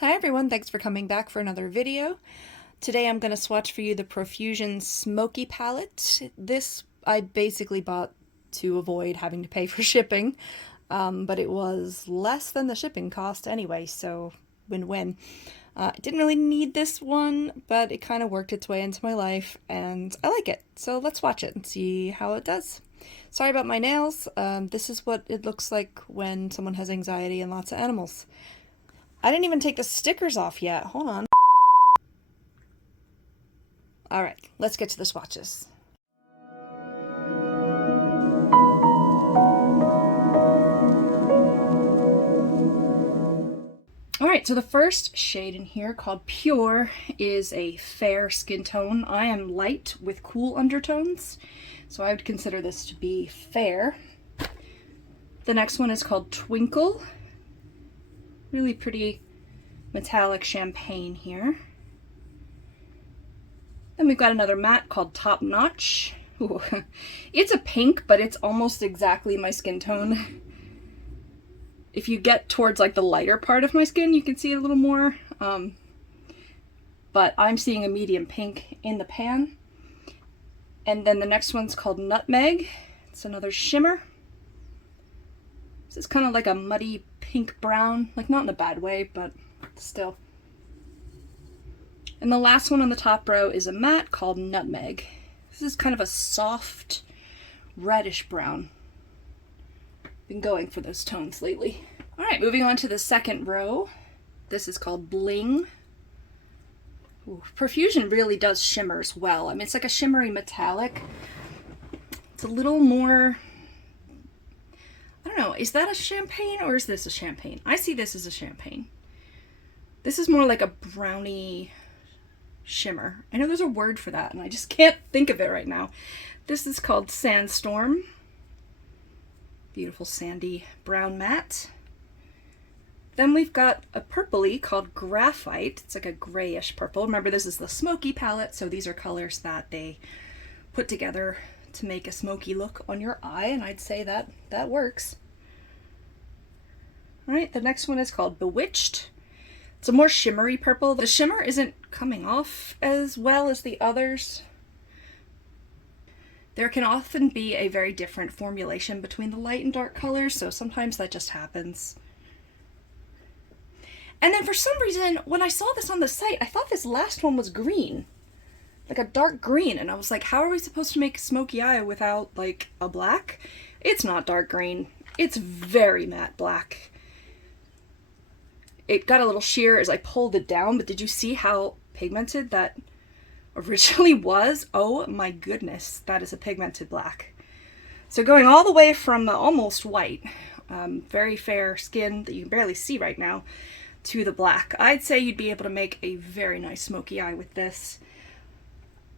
Hi everyone, thanks for coming back for another video. Today I'm going to swatch for you the Profusion Smoky palette. This I basically bought to avoid having to pay for shipping, but it was less than the shipping cost anyway, so win-win. I didn't really need this one, but it kind of worked its way into my life, and I like it. So let's watch it and see how it does. Sorry about my nails. This is what it looks like when someone has anxiety and lots of animals. I didn't even take the stickers off yet. Hold on. Alright, let's get to the swatches. Alright, so the first shade in here, called Pure, is a fair skin tone. I am light with cool undertones, so I would consider this to be fair. The next one is called Twinkle. Really pretty metallic champagne here. Then we've got another matte called Top Notch. Ooh. It's a pink, but it's almost exactly my skin tone. If you get towards like the lighter part of my skin, you can see it a little more. But I'm seeing a medium pink in the pan. And then the next one's called Nutmeg. It's another shimmer. This is kind of like a muddy pink brown, like not in a bad way, but still. And the last one on the top row is a matte called Nutmeg. This is kind of a soft reddish brown. Been going for those tones lately. All right, moving on to the second row. This is called Bling. Ooh, Profusion really does shimmers well. I mean, it's like a shimmery metallic. It's a little more, I don't know, is that a champagne or is this a champagne? I see this as a champagne. This is more like a brownie shimmer. I know there's a word for that and I just can't think of it right now. This is called Sandstorm. Beautiful sandy brown matte. Then we've got a purpley called Graphite. It's like a grayish purple. Remember, this is the Smoky palette, so these are colors that they put together to make a smoky look on your eye, and I'd say that that works. All right, the next one is called Bewitched. It's a more shimmery purple. The shimmer isn't coming off as well as the others. There can often be a very different formulation between the light and dark colors, so sometimes that just happens. And then for some reason, when I saw this on the site, I thought this last one was green. Like a dark green, and I was like, how are we supposed to make a smoky eye without like a black? It's not dark green. It's very matte black. It got a little sheer as I pulled it down, but did you see how pigmented that originally was? Oh my goodness, that is a pigmented black. So going all the way from almost white, very fair skin that you can barely see right now, to the black. I'd say you'd be able to make a very nice smoky eye with this.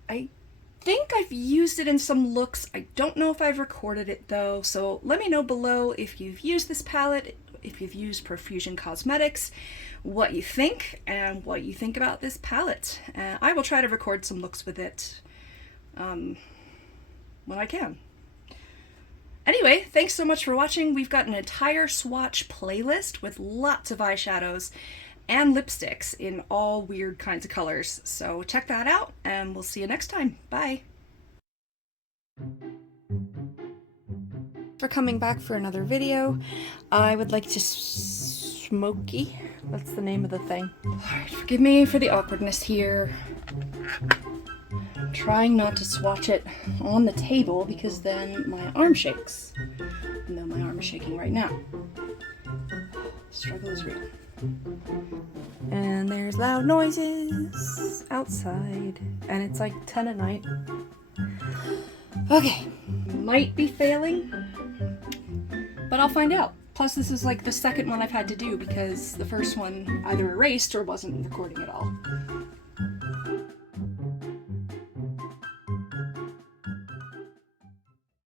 I think I've used it in some looks. I don't know if I've recorded it though, so let me know below if you've used this palette, if you've used Profusion Cosmetics, what you think, and what you think about this palette. I will try to record some looks with it when I can. Anyway, thanks so much for watching. We've got an entire swatch playlist with lots of eyeshadows and lipsticks in all weird kinds of colors. So check that out, and we'll see you next time. Bye! For coming back for another video. I would like to SMOKY. That's the name of the thing. Alright, forgive me for the awkwardness here. I'm trying not to swatch it on the table because then my arm shakes. And though my arm is shaking right now. Struggle is real. And there's loud noises outside. And it's like 10 at night. Okay. Might be failing, but I'll find out. Plus, this is like the second one I've had to do because the first one either erased or wasn't recording at all.